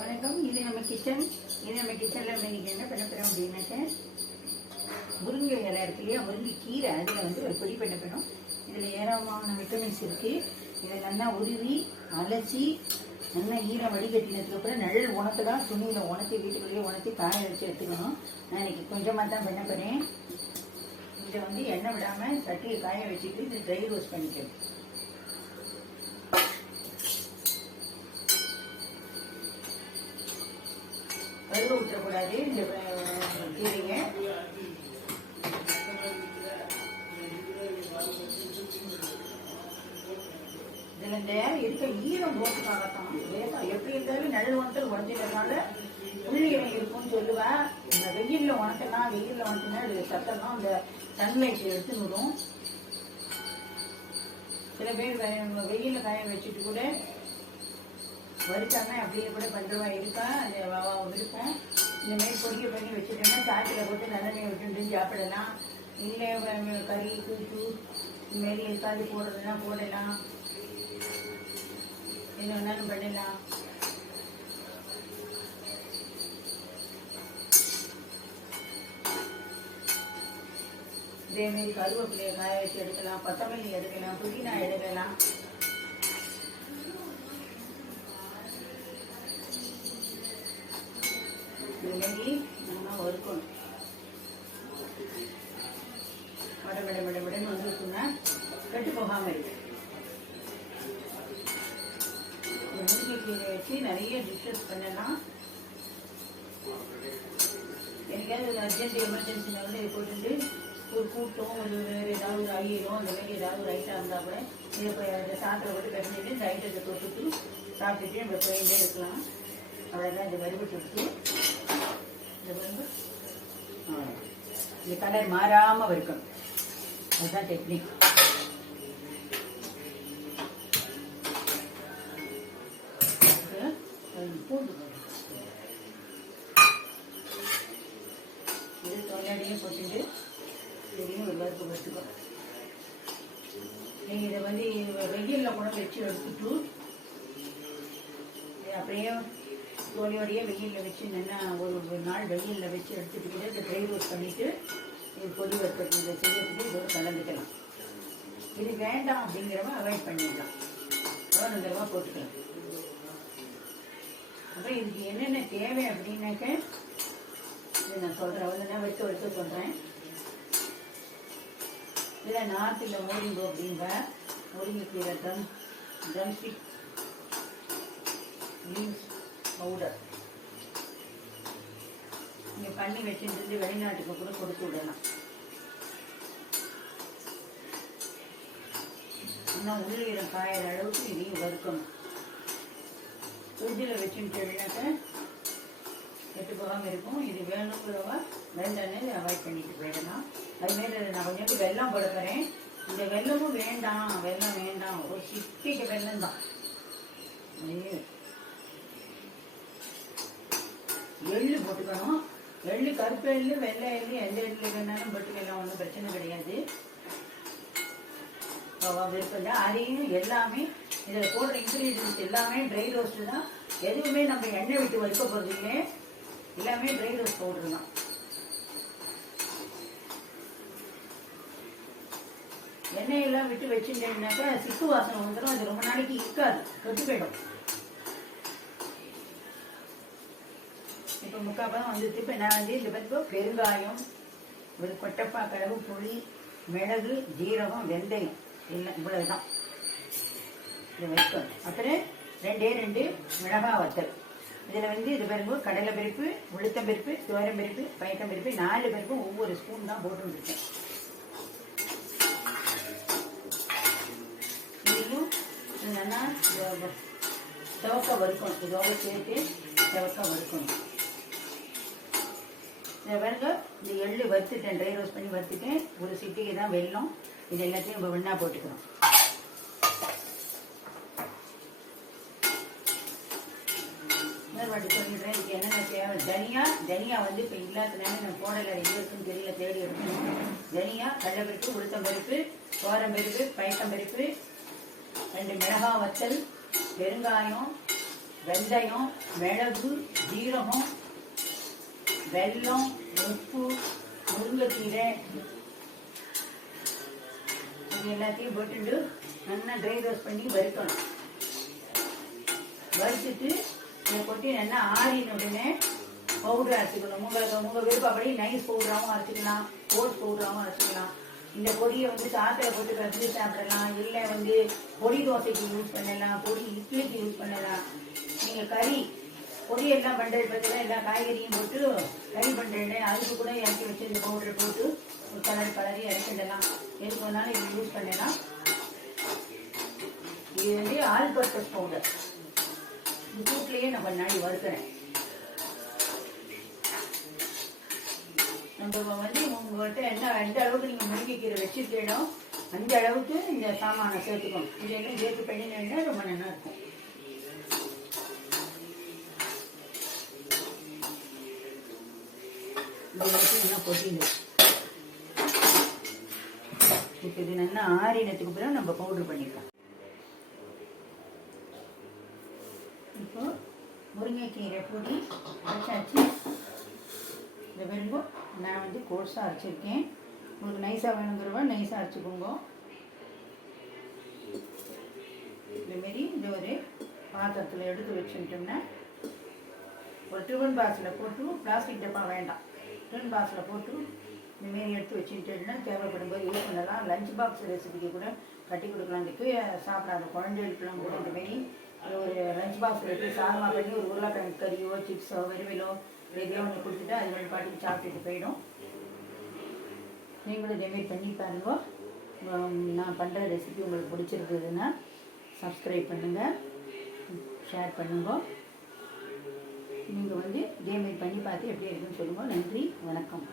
வணக்கம். இது நம்ம கிச்சனில் இன்னைக்கு என்ன பண்ண போகிறோம் அப்படின்னாக்க, முருங்கை இலை இருக்கு இல்லையா, முருங்கை கீரை, அதில் வந்து ஒரு பொடி பண்ண போகிறோம். இதில் ஏராளமான விட்டமின்ஸ் இருக்குது. இதை நல்லா உருவி அலசி நல்லா ஈரம் வடிகட்டினதுக்கப்புறம் நிழல் உணர்த்தலாம், துணியில் உணர்த்தி வீட்டுக்குள்ளேயே உணர்த்தி காய வச்சு எடுத்துக்கணும். நான் இன்னைக்கு கொஞ்சமாக தான் பண்ண போகிறேன். இதை வந்து எண்ணெய் விடாமல் சட்டியை காய வச்சுட்டு இது ட்ரை ரோஸ்ட் பண்ணிக்கணும். கருவை விட்டுறக்கூடாது இந்த கீரைங்க. இதில் இந்த இருக்க ஈரம் போட்டுக்காகத்தான் எப்படி இருந்தாலும் நிழல் உணர்த்தல் உடஞ்சிக்கிறதுனால உள்ளீரம் இருக்கும்னு சொல்லுவேன். இந்த வெயிலில் உணர்த்தினா இது சத்தம்னா அந்த சன்லைட் எடுத்து விடும். சில பேர் வெயிலில் காய வச்சுட்டு கூட வறுத்தாங்கன்னா அப்படியே கூட பண்ணுறவா இருக்கா, அந்த விருப்பம். இந்த மாரி பொடியை பண்ணி வச்சுட்டோம்னா சாட்டில் போட்டு நல்லெண்ணெய் விட்டு சாப்பிடலாம். இல்லை கறி கூட்டு இதுமாரி இருக்காது போடுறதுனா போடலாம், என்ன வேணாலும் பண்ணலாம். இதேமாரி கருவேப்பிலையை காய வச்சு எடுக்கலாம், கொத்தமல்லி எடுக்கலாம், புதினா எடுக்கலாம். இதுமாரி நம்ம வறுக்கணும். மடமடன்னு வந்துருக்குன்னா கெட்டு போகாமல் இருக்கு. இந்த முருங்கைக்கீரை வச்சு நிறைய டிஷ்ஷஸ் பண்ணலாம். எனக்காவது அர்ஜென்ட் எமர்ஜென்சினா கூட இதை போட்டுட்டு ஒரு கூட்டம் ஒரு வேறு ஏதாவது ஒரு ஐயரும் அந்த மாதிரி ஏதாவது ஒரு ஐட்டம் இருந்தால் கூட இதை போய் சாப்பிட போட்டு கட்டிட்டு இந்த ஐட்டத்தை தொட்டுட்டு சாப்பிட்டுட்டு நம்ம போயிட்டே இருக்கலாம். அவ்வளோதான். இந்த வறுபட்டு எடுத்து இந்த கலர் மாறாமல் வறுக்கணும். அதுதான் டெக்னிக். பூண்டு இது தொண்டாடியே போட்டுட்டு தெரியும் ஒரு வறுப்பு வச்சுக்கோ. நீங்கள் இதை வந்து வெயிலில் கூட வச்சு எடுத்துட்டு அப்படியே தோலியோடையே வெயிலில் வச்சு நல்லா ஒரு நாள் வெயிலில் வச்சு எடுத்துட்டு கூட இதை ட்ரை ரோஸ்ட் பண்ணிவிட்டு இது பொடி வறுக்கிறது இதை செய்யறதுக்கு இதோட கலந்துக்கலாம். இது வேண்டாம் அப்படிங்கிறவங்க அவாய்ட் பண்ணிடலாம், வேணுங்கிறவா போட்டுக்கலாம். அப்புறம் இதுக்கு என்னென்ன தேவை அப்படின்னாக்க இது நான் சொல்கிறேன், அவ்வளோதான் வறுத்து சொல்கிறேன். இதில் நார்த்தில் மோரிங்கோ அப்படிங்க முருங்கைக்கீரை ட்ரம்ஸ்டிக் லீவ்ஸ் பவுடர் நீங்கள் பண்ணி வச்சுட்டு வெளிநாட்டுக்கு கூட கொடுத்து விடலாம். இன்னும் உள்ளீரம் காயிற அளவுக்கு இதையும் வறுக்கணும். ஃப்ரிட்ஜில் வச்சுட்டுனாக்க கெட்டு போகாமல் இருக்கும். இது வேணுங்கிறவா வேண்டான்னு அவாய்ட் பண்ணிட்டு போயிடலாம். அதுமாரி நான் கொஞ்சம் வெல்லம் போட போகிறேன். இந்த வெல்லமும் வெல்லம் வேண்டாம், ஒரு சிட்டிக்கு வெல்லம் தான். எள்ளு போட்டுக்கணும். எள்ளு கருப்பு எள்ளு வெள்ளை எள்ளு எந்த எள்ளு வேணாலும் போட்டுக்கலாம், ஒன்றும் பிரச்சனை கிடையாது. விருப்பம் அதையும் எல்லாமே இதில் போடுற இன்க்ரீடியன்ஸ் எல்லாமே ட்ரை ரோஸ்ட்டு தான். எதுவுமே நம்ம எண்ணெய் விட்டு வறுக்க போகிறது இல்லை, எல்லாமே ட்ரை ரோஸ்ட் பவுடர் தான். எண்ணெயெல்லாம் விட்டு வச்சுட்டேன்னாக்கா சிக்கு வாசனை வந்துடும். அது ரொம்ப நாளைக்கு இருக்காது, கெட்டு போயிடும். இப்போ முக்கால்தான் வந்துட்டு. இப்போ நான் வந்து இந்த பற்றி பெருங்காயம், ஒரு கொட்டப்பா கலவு, புளி, மிளகு, ஜீரகம், வெந்தயம் இல்லை இவ்வளவுதான் இதை வைக்கணும். அப்புறம் 2 மிளகா வத்தல். இதில் வந்து இது பாருங்க, கடலை பருப்பு, உளுத்தம் பருப்பு, துவரம் பருப்பு, பயத்தம் பருப்பு 4 பருப்பும் ஒவ்வொரு ஸ்பூன் தான் போட்டுருக்கேன். இதையும் என்னன்னா செவக்க வறுக்கணும். இதோட சேர்த்து செவக்க வறுக்கணும். இதை பாருங்க, இந்த எள்ளு வறுத்துட்டேன், ட்ரை ரோஸ்ட் பண்ணி வறுத்துட்டேன். ஒரு சிட்டிக்கு தான் வெல்லம். இது எல்லாத்தையும் நம்ம ஒன்றா போட்டுக்கிறோம். இன்னொரு சொல்லிடுறேன், இதுக்கு என்னென்ன தேவை. தனியா வந்து இப்போ இல்லாதனால நான் போடலை, எங்கே இருக்குன்னு தெரியல, தேடி எடுக்கணும். தனியா, கடலைப்பருப்பு, உளுத்தம் பருப்பு, துவரம் பருப்பு, பயத்தம் பருப்பு, 2 மிளகா வத்தல், பெருங்காயம், வெந்தயம், மிளகு, ஜீரகம், வெல்லம், உப்பு, முருங்கைக்கீரை இது எல்லாத்தையும் போட்டுட்டு நல்லா ட்ரை ரோஸ்ட் பண்ணி வறுக்கணும். வறுத்துட்டு இதை கொட்டி நல்லா ஆறின உடனே பவுடர் அரைச்சிக்கணும். உங்கள் விருப்பப்படி நைஸ் பவுடராகவும் அரைச்சிக்கலாம், கோஸ் பவுடராகவும் அரைச்சிக்கலாம். இந்த பொடியை வந்து சாப்பிட போட்டு கலந்து சாப்பிடலாம், இல்லை வந்து பொடி தோசைக்கு யூஸ் பண்ணலாம், பொடி இட்லிக்கு யூஸ் பண்ணலாம். நீங்கள் பொரியெல்லாம் பண்ணுறது பார்த்தீங்கன்னா எல்லா காய்கறியும் போட்டு கறி பண்ணுறேன், அதுக்கு கூட இறக்கி வச்சு இந்த பவுடரை போட்டு ஒரு கலரி இறக்கிடலாம். எதுக்கு வேணாலும் இது யூஸ் பண்ணலாம். இது வந்து ஆல் பர்பஸ் பவுடர். இந்த கூட்டிலேயே நான் பண்ணாடி வறுக்கிறேன். நம்ம வந்து உங்கள்கிட்ட எந்த அளவுக்கு நீங்கள் முருங்கைக்கீரை வச்சுருக்கீங்களோ அந்த அளவுக்கு இந்த சாமானை சேர்த்துக்கணும். இது என்ன சேர்த்து பண்ணினா ரொம்ப நல்லா இருக்கும். என்ன பொட்டிங்க இப்போ இது நல்லா ஆறினத்துக்கு பிறகு நம்ம பவுடர் பண்ணிக்கலாம். இப்போ முருங்கைக்கீரை பொடி அரைச்சாச்சு. இந்த வெறும் நான் வந்து கோர்ஸாக அரைச்சிருக்கேன். உங்களுக்கு நைஸாக வேணுங்கிறவா நைஸாக அரைச்சிக்கோங்க. இதுமாரி இந்த ஒரு பாத்திரத்தில் எடுத்து வச்சுட்டோம்னா ஒரு டிஃபன் பாக்ஸில் போட்டு, பிளாஸ்டிக் டப்பா வேண்டாம், டிஃபன் பாக்ஸில் போட்டு இந்தமாரி எடுத்து வச்சுக்கிட்டோம்னா தேவைப்படும் போது யூஸ் பண்ணலாம். லஞ்ச் பாக்ஸ் ரெசிபிக்கு கூட கட்டி கொடுக்கலாம். இந்த சாப்பிடாத குழந்தைகளுக்குலாம் கூட இந்தமாரி ஒரு லஞ்ச் பாக்ஸில் எடுத்து சாதமாக பண்ணி ஒரு உருளைக்கிழங்கு கறியோ சிப்ஸோ வெறுவிலோ எதையோ ஒன்று கொடுத்துட்டு அது மாதிரி பாட்டுக்கு சாப்பிட்டுட்டு போயிடும். நீங்களும் இதேமாரி பண்ணி பாருங்க. நான் பண்ணுற ரெசிபி உங்களுக்கு பிடிச்சிருக்குதுன்னா சப்ஸ்கிரைப் பண்ணுங்கள், ஷேர் பண்ணுங்க. நீங்கள் வந்து இதேமாரி பண்ணி பார்த்து எப்படி இருக்குன்னு சொல்லுங்கள். நன்றி, வணக்கம்.